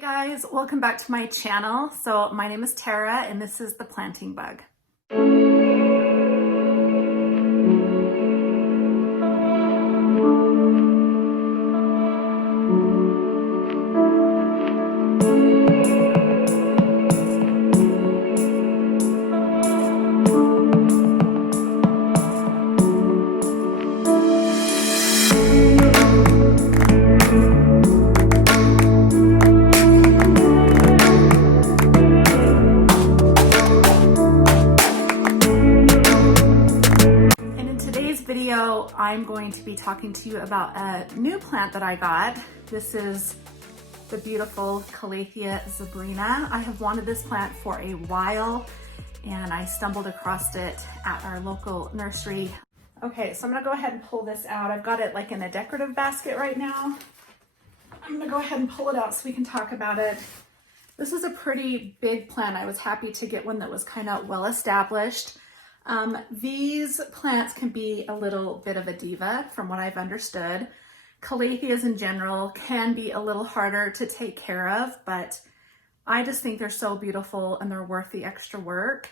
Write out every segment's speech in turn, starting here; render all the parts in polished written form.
Guys, welcome back to my channel. So my name is Tara and this is the planting bug. I'm going to be talking to you about a new plant that I got. This is the beautiful Calathea Zebrina. I have wanted this plant for a while and I stumbled across it at our local nursery. Okay, so I'm gonna go ahead and pull this out. I've got it like in a decorative basket right now. I'm gonna go ahead and pull it out so we can talk about it. This is a pretty big plant. I was happy to get one that was kind of well established. These plants can be a little bit of a diva from what I've understood. Calatheas in general can be a little harder to take care of, but I just think they're so beautiful and they're worth the extra work.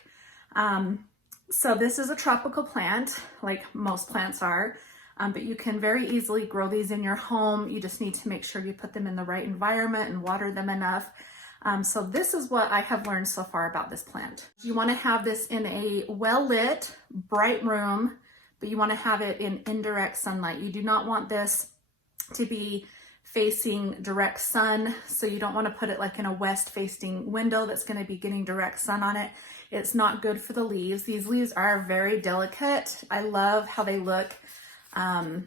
So this is a tropical plant, like most plants are, but you can very easily grow these in your home. You just need to make sure you put them in the right environment and water them enough. So this is what I have learned so far about this plant. You want to have this in a well-lit, bright room, but you want to have it in indirect sunlight. You do not want this to be facing direct sun, so you don't want to put it like in a west-facing window that's going to be getting direct sun on it. It's not good for the leaves. These leaves are very delicate. I love how they look. The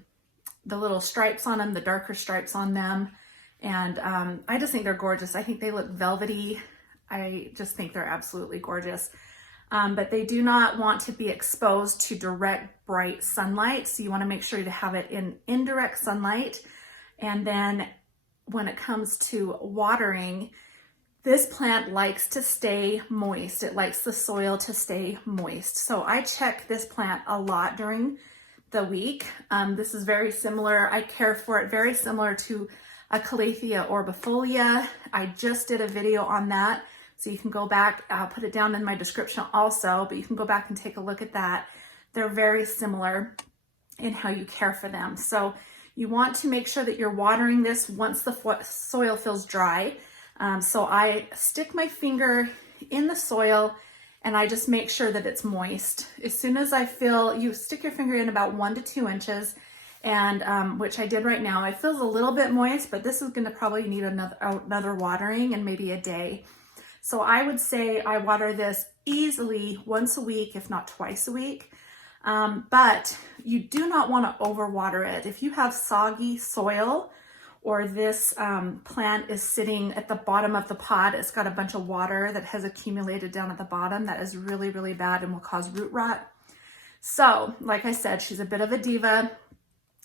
little stripes on them, the darker stripes on them. And I just think they're gorgeous. I think they look velvety. I just think they're absolutely gorgeous. But they do not want to be exposed to direct bright sunlight. So you want to make sure to have it in indirect sunlight. And then when it comes to watering, this plant likes to stay moist. It likes the soil to stay moist. So I check this plant a lot during the week. This is very similar. I care for it very similar to a Calathea Orbifolia. I just did a video on that, so you can go back. I'll put it down in my description also, but you can go back and take a look at that. They're very similar in how you care for them. So you want to make sure that you're watering this once the soil feels dry. So I stick my finger in the soil and I just make sure that it's moist. As soon as I feel, you stick your finger in about 1 to 2 inches, and which I did right now. It feels a little bit moist, but this is going to probably need another watering and maybe a day. So I would say I water this easily once a week, if not twice a week. But you do not want to overwater it. If you have soggy soil or this plant is sitting at the bottom of the pot, it's got a bunch of water that has accumulated down at the bottom, that is really, really bad and will cause root rot. So like I said, she's a bit of a diva.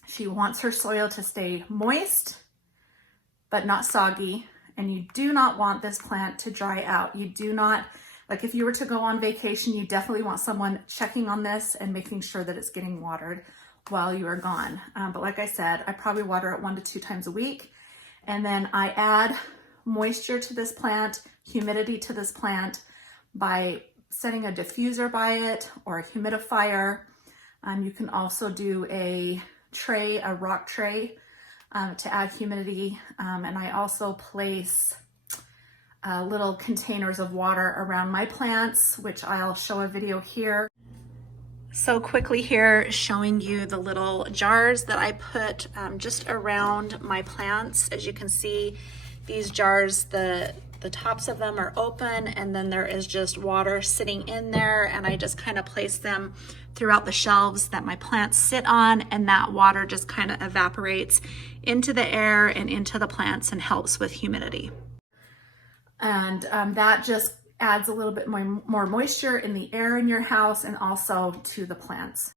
She wants her soil to stay moist, but not soggy. And you do not want this plant to dry out. You do not, like if you were to go on vacation, you definitely want someone checking on this and making sure that it's getting watered while you are gone. But like I said, I probably water it 1 to 2 times a week. And then I add moisture to this plant, humidity to this plant by setting a diffuser by it or a humidifier. You can also do a rock tray to add humidity, and I also place little containers of water around my plants, which I'll show a video here. So quickly here, showing you the little jars that I put just around my plants. As you can see, these jars, the tops of them are open, and then there is just water sitting in there, and I just kind of place them throughout the shelves that my plants sit on, and that water just kind of evaporates into the air and into the plants and helps with humidity. And that just adds a little bit more moisture in the air in your house and also to the plants.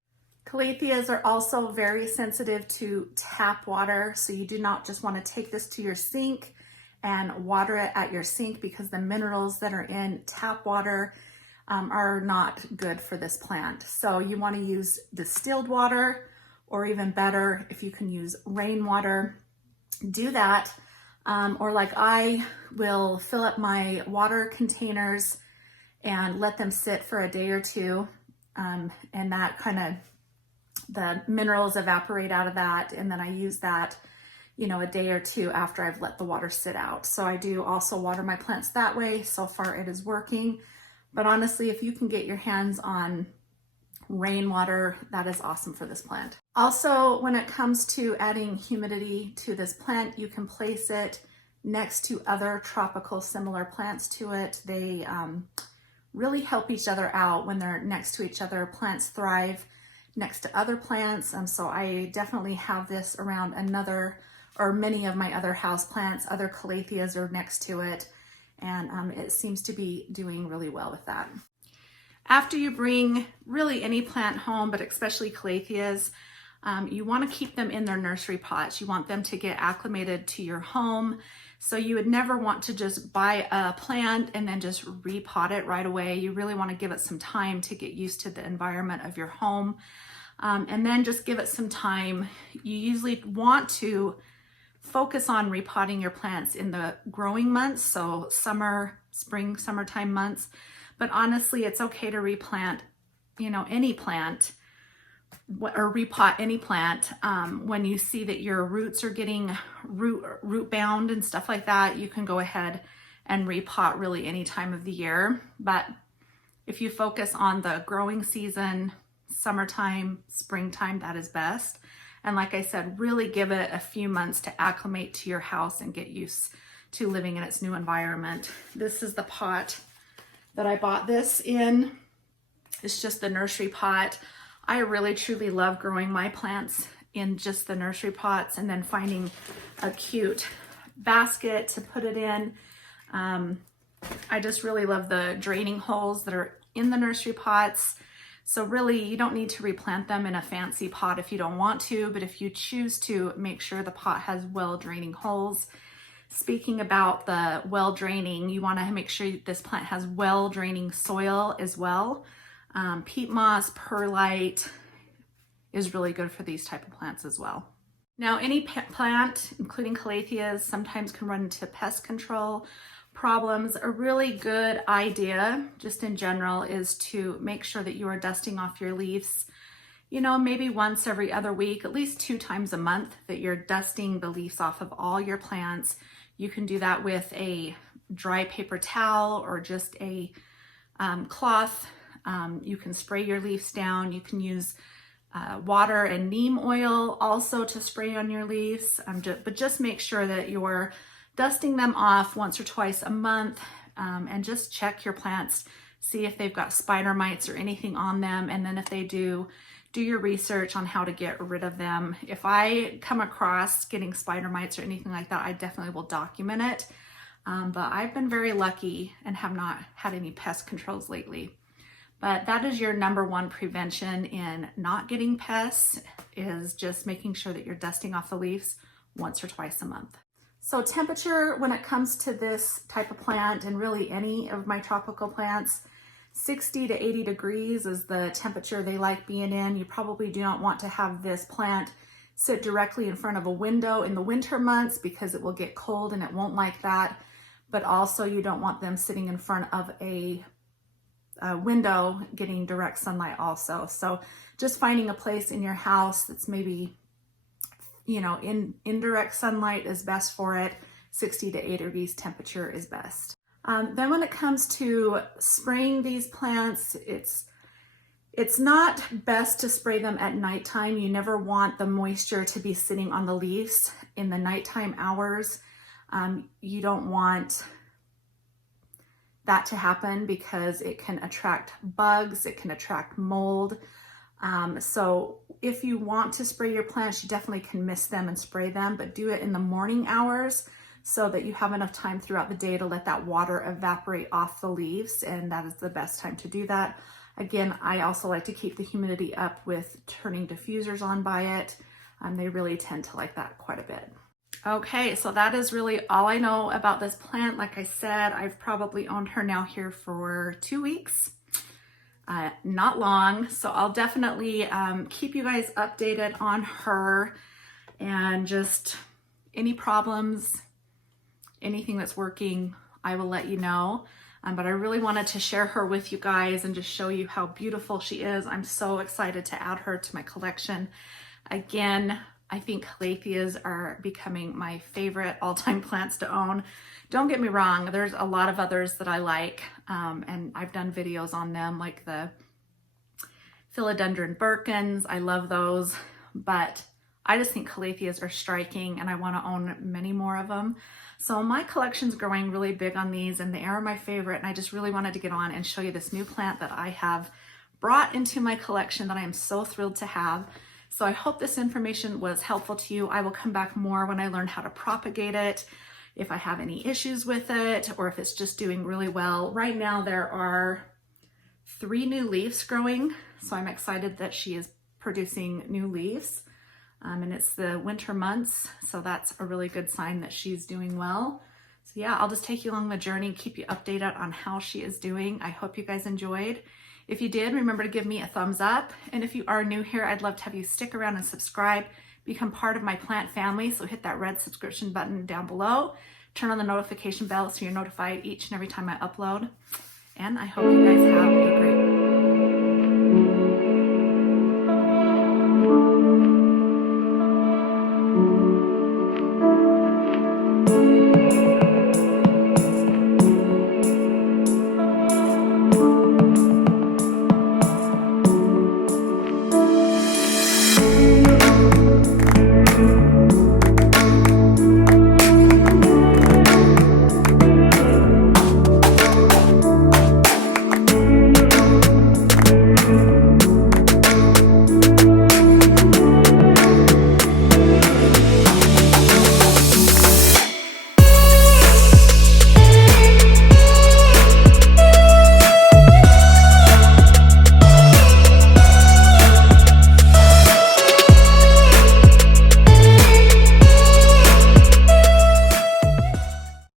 Calatheas are also very sensitive to tap water, so you do not just want to take this to your sink and water it at your sink, because the minerals that are in tap water are not good for this plant. So you want to use distilled water, or even better, if you can use rainwater, do that. Or like I will fill up my water containers and let them sit for a day or two. And that kind of, the minerals evaporate out of that. And then I use that, you know, a day or two after I've let the water sit out. So I do also water my plants that way. So far it is working. But honestly, if you can get your hands on rainwater, that is awesome for this plant. Also, when it comes to adding humidity to this plant, you can place it next to other tropical similar plants to it. They really help each other out when they're next to each other. Plants thrive next to other plants. So I definitely have this around another, or many of my other house plants. Other Calatheas are next to it, and it seems to be doing really well with that. After you bring really any plant home, but especially Calatheas, you want to keep them in their nursery pots. You want them to get acclimated to your home. So you would never want to just buy a plant and then just repot it right away. You really want to give it some time to get used to the environment of your home. And then just give it some time. You usually want to focus on repotting your plants in the growing months, so summer, spring, summertime months. But honestly, it's okay to replant, you know, any plant, or repot any plant when you see that your roots are getting root bound and stuff like that. You can go ahead and repot really any time of the year. But if you focus on the growing season, summertime, springtime, that is best. And like I said, really give it a few months to acclimate to your house and get used to living in its new environment. This is the pot that I bought this in. It's just the nursery pot. I really truly love growing my plants in just the nursery pots and then finding a cute basket to put it in. I just really love the draining holes that are in the nursery pots. So really, you don't need to replant them in a fancy pot if you don't want to, but if you choose to, make sure the pot has well draining holes. Speaking about the well draining, you want to make sure this plant has well draining soil as well. Peat moss, perlite is really good for these type of plants as well. Now, any plant, including Calatheas, sometimes can run into pest control problems. A really good idea, just in general, is to make sure that you are dusting off your leaves, you know, maybe once every other week, at least 2 times a month, that you're dusting the leaves off of all your plants. You can do that with a dry paper towel or just a cloth. You can spray your leaves down. You can use water and neem oil also to spray on your leaves, but just make sure that you're dusting them off once or twice a month, and just check your plants, see if they've got spider mites or anything on them, and then if they do your research on how to get rid of them. If I come across getting spider mites or anything like that, I definitely will document it, but I've been very lucky and have not had any pest controls lately. But that is your number one prevention in not getting pests, is just making sure that you're dusting off the leaves once or twice a month. So temperature, when it comes to this type of plant, and really any of my tropical plants, 60 to 80 degrees is the temperature they like being in. You probably do not want to have this plant sit directly in front of a window in the winter months because it will get cold and it won't like that. But also you don't want them sitting in front of a window getting direct sunlight also. So just finding a place in your house that's maybe, you know, in indirect sunlight is best for it. 60 to 80 degrees temperature is best. Then when it comes to spraying these plants, it's not best to spray them at nighttime. You never want the moisture to be sitting on the leaves in the nighttime hours. You don't want that to happen because it can attract bugs, it can attract mold. So if you want to spray your plants, you definitely can mist them and spray them, but do it in the morning hours so that you have enough time throughout the day to let that water evaporate off the leaves, and that is the best time to do that. Again, I also like to keep the humidity up with turning diffusers on by it. They really tend to like that quite a bit. Okay, so that is really all I know about this plant. Like I said, I've probably owned her now here for 2 weeks. Not long, so I'll definitely keep you guys updated on her, and just any problems, anything that's working, I will let you know. But I really wanted to share her with you guys and just show you how beautiful she is. I'm so excited to add her to my collection. Again, I think Calatheas are becoming my favorite all-time plants to own. Don't get me wrong, there's a lot of others that I like, and I've done videos on them, like the Philodendron Birkins. I love those, but I just think Calatheas are striking and I want to own many more of them. So my collection's growing really big on these and they are my favorite, and I just really wanted to get on and show you this new plant that I have brought into my collection that I am so thrilled to have. So I hope this information was helpful to you. I will come back more when I learn how to propagate it, if I have any issues with it, or if it's just doing really well. Right now there are 3 new leaves growing, so I'm excited that she is producing new leaves. And it's the winter months, so that's a really good sign that she's doing well. So yeah, I'll just take you along the journey, keep you updated on how she is doing. I hope you guys enjoyed. If you did, remember to give me a thumbs up. And if you are new here, I'd love to have you stick around and subscribe, become part of my plant family. So hit that red subscription button down below, turn on the notification bell so you're notified each and every time I upload. And I hope you guys have a great